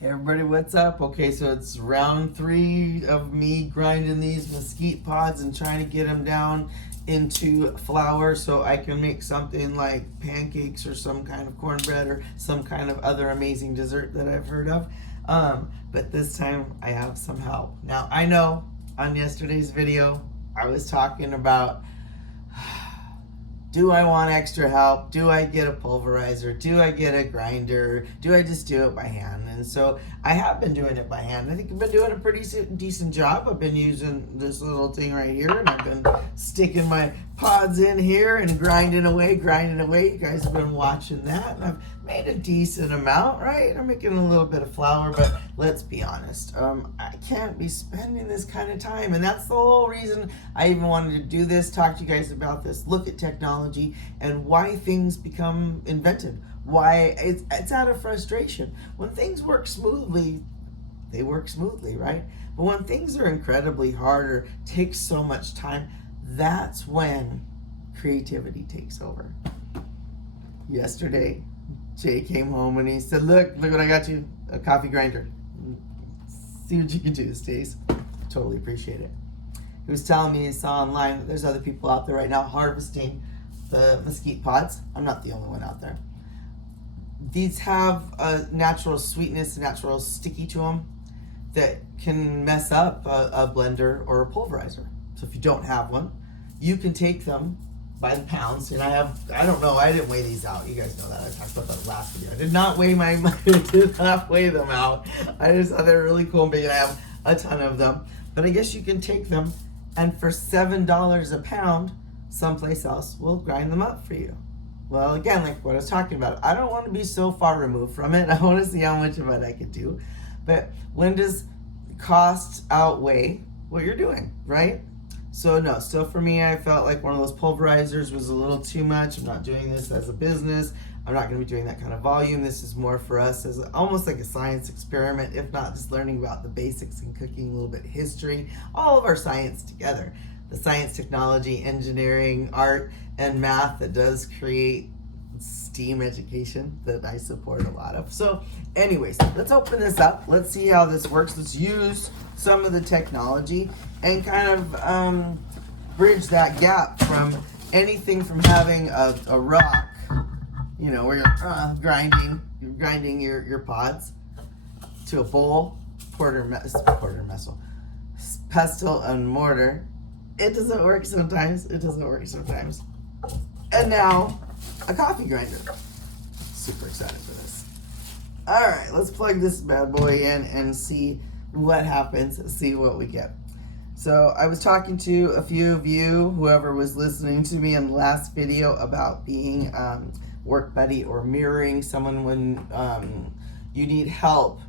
Hey everybody, what's up? Okay, so it's round 3 of me grinding these mesquite pods and trying to get them down into flour so I can make something like pancakes or some kind of cornbread or some kind of other amazing dessert that I've heard of. But this time I have some help. Now I know on yesterday's video I was talking about, do I want extra help? Do I get a pulverizer? Do I get a grinder? Do I just do it by hand? And so I have been doing it by hand. I think I've been doing a pretty decent job. I've been using this little thing right here, and I've been sticking my pods in here and grinding away. You guys have been watching that, and I've made a decent amount, right? I'm making a little bit of flour, but let's be honest. I can't be spending this kind of time, and that's the whole reason I even wanted to do this, talk to you guys about this, look at technology and why things become invented, why it's out of frustration. When things work smoothly, they work smoothly, right? But when things are incredibly hard or take so much time, that's when creativity takes over. Yesterday, Jay came home and he said, look what I got you, a coffee grinder. See what you can do, Stace. Totally appreciate it. He was telling me he saw online that there's other people out there right now harvesting the mesquite pods. I'm not the only one out there. These have a natural sweetness, a natural sticky to them that can mess up a blender or a pulverizer. So if you don't have one, you can take them by the pounds. And I don't know, I didn't weigh these out. You guys know that. I talked about that last video. I did not weigh them out. I just thought they were really cool and big, and I have a ton of them. But I guess you can take them, and for $7 a pound, someplace else will grind them up for you. Well, again, like what I was talking about, I don't want to be so far removed from it. I want to see how much of it I can do. But when does cost outweigh what you're doing, right? So no, still for me, I felt like one of those pulverizers was a little too much. I'm not doing this as a business. I'm not going to be doing that kind of volume. This is more for us as almost like a science experiment, if not just learning about the basics in cooking, a little bit of history, all of our science together. The science, technology, engineering, art, and math that does create STEAM education that I support a lot of. So anyways, let's open this up. Let's see how this works. Let's use some of the technology and kind of bridge that gap from anything from having a rock, you know, where you're grinding your pods, to a bowl, pestle and mortar. It doesn't work sometimes. And now, a coffee grinder. Super excited for this. All right, let's plug this bad boy in and see what happens, see what we get. So I was talking to a few of you, whoever was listening to me in the last video, about being work buddy or mirroring someone when you need help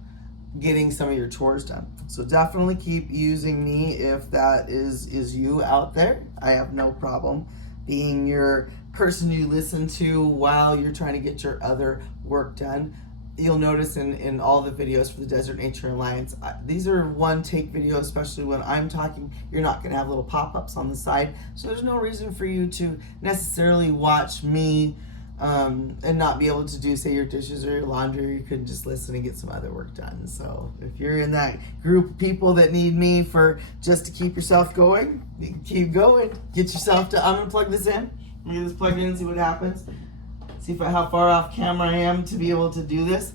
getting some of your chores done. So definitely keep using me if that is you out there. I have no problem being your person you listen to while you're trying to get your other work done. You'll notice in all the videos for the Desert Nature Alliance, these are one take videos, especially when I'm talking. You're not going to have little pop-ups on the side, so there's no reason for you to necessarily watch me and not be able to do, say, your dishes or your laundry. You could just listen and get some other work done. So if you're in that group of people that need me for just to keep yourself going, you can keep going. Get yourself to, I'm gonna plug this in. Let me get this plugged in and see what happens. See how far off camera I am to be able to do this.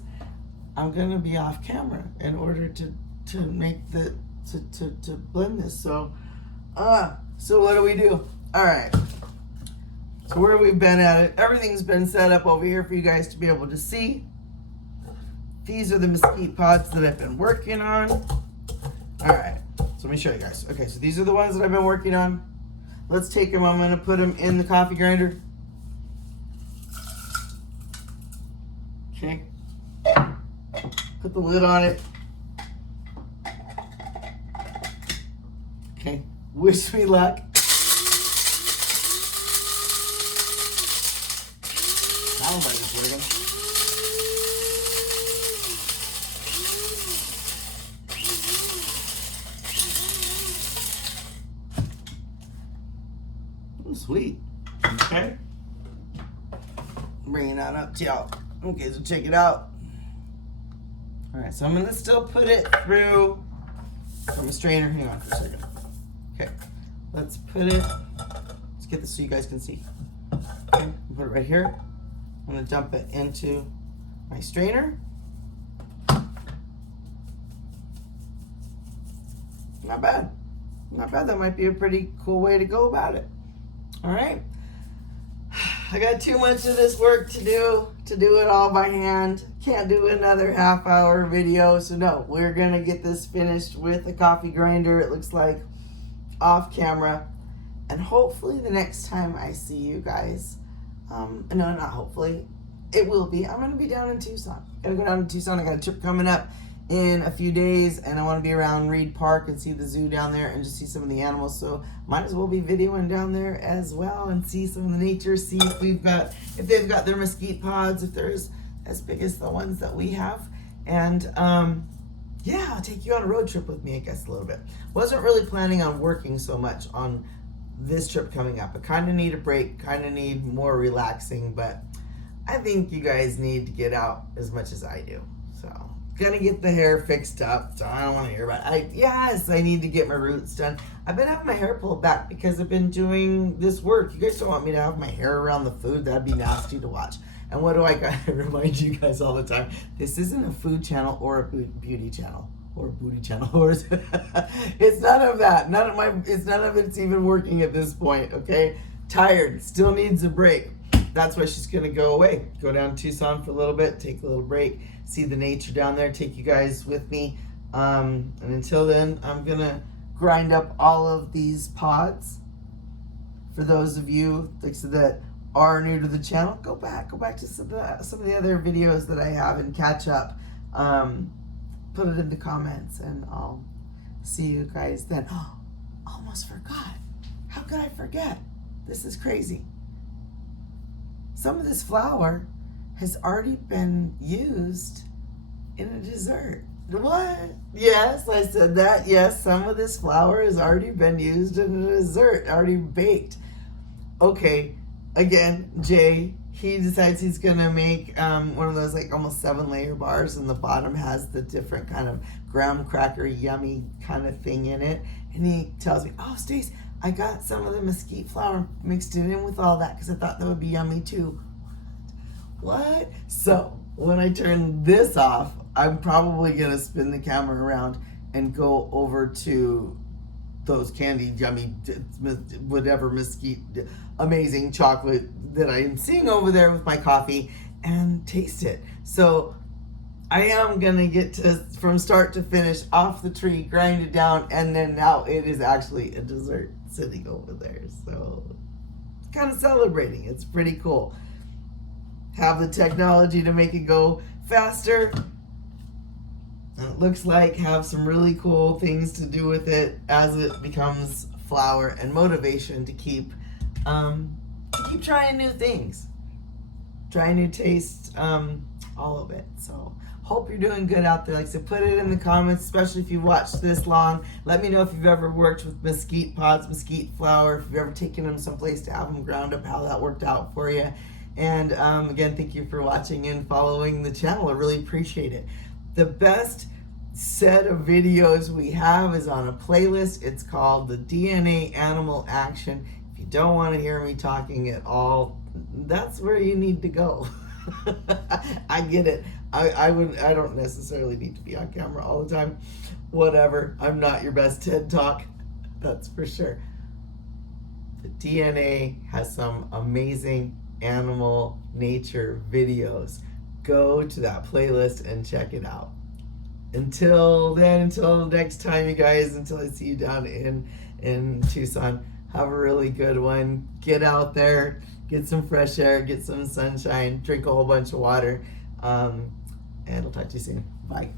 I'm gonna be off camera in order to make to blend this. So what do? All right. So where we've been at it, everything's been set up over here for you guys to be able to see. These are the mesquite pods that I've been working on. All right, so let me show you guys. Okay, so these are the ones that I've been working on. Let's take them, I'm gonna put them in the coffee grinder. Okay, put the lid on it. Okay, wish me luck. Sounds like it's working. Ooh, sweet. Okay. Bringing that up to y'all. Okay, so check it out. All right, so I'm gonna still put it through from a strainer. Hang on for a second. Okay, let's put it, let's get this so you guys can see. Okay, put it right here. I'm gonna dump it into my strainer. Not bad. Not bad. That might be a pretty cool way to go about it. All right. I got too much of this work to do it all by hand. Can't do another half-hour video. So no, we're going to get this finished with a coffee grinder, it looks like, off camera. And hopefully the next time I see you guys, no, not hopefully, it will be. I'm going to be down in Tucson. Gotta go down to Tucson. I got a trip coming up in a few days, and I want to be around Reed Park and see the zoo down there and just see some of the animals. So might as well be videoing down there as well and see some of the nature, see if they've got their mesquite pods, if they're as big as the ones that we have. And yeah, I'll take you on a road trip with me, I guess, a little bit. Wasn't really planning on working so much on this trip coming up. I kind of need a break, kind of need more relaxing, but I think you guys need to get out as much as I do. So gonna get the hair fixed up, so I don't want to hear about it. Yes, I need to get my roots done. I've been having my hair pulled back because I've been doing this work. You guys don't want me to have my hair around the food. That'd be nasty to watch. And what do I gotta remind you guys all the time? This isn't a food channel or a beauty channel or a booty channel. Or it's none of that. None of it's even working at this point. Okay, tired. Still needs a break. That's why she's gonna go away. Go down to Tucson for a little bit, take a little break, see the nature down there, take you guys with me. And until then, I'm gonna grind up all of these pods. For those of you that are new to the channel, go back to some of the other videos that I have and catch up. Put it in the comments and I'll see you guys then. Oh, almost forgot. How could I forget? This is crazy. Some of this flour has already been used in a dessert. What? Yes, I said that. Yes, some of this flour has already been used in a dessert, already baked. Okay, again, Jay, he decides he's gonna make one of those like almost 7-layer bars, and the bottom has the different kind of graham cracker yummy kind of thing in it. And he tells me, oh, Stace, I got some of the mesquite flour, mixed it in with all that because I thought that would be yummy too. What? So when I turn this off, I'm probably gonna spin the camera around and go over to those candied yummy whatever mesquite amazing chocolate that I am seeing over there with my coffee and taste it. So I am gonna get to, from start to finish, off the tree, grind it down, and then now it is actually a dessert sitting over there. So kind of celebrating. It's pretty cool. Have the technology to make it go faster. And it looks like have some really cool things to do with it as it becomes flour, and motivation to keep trying new things, trying new tastes, all of it. So hope you're doing good out there. Like I said, put it in the comments, especially if you watched this long. Let me know if you've ever worked with mesquite pods, mesquite flour, if you've ever taken them someplace to have them ground up, how that worked out for you. And again, thank you for watching and following the channel. I really appreciate it. The best set of videos we have is on a playlist. It's called the DNA Animal Action. If you don't want to hear me talking at all, that's where you need to go. I get it. I don't necessarily need to be on camera all the time. Whatever. I'm not your best TED Talk. That's for sure. The DNA has some amazing animal nature videos. Go to that playlist and check it out. Until then, until next time, you guys, until I see you down in Tucson, have a really good one. Get out there, get some fresh air, get some sunshine, drink a whole bunch of water, and I'll talk to you soon. Bye.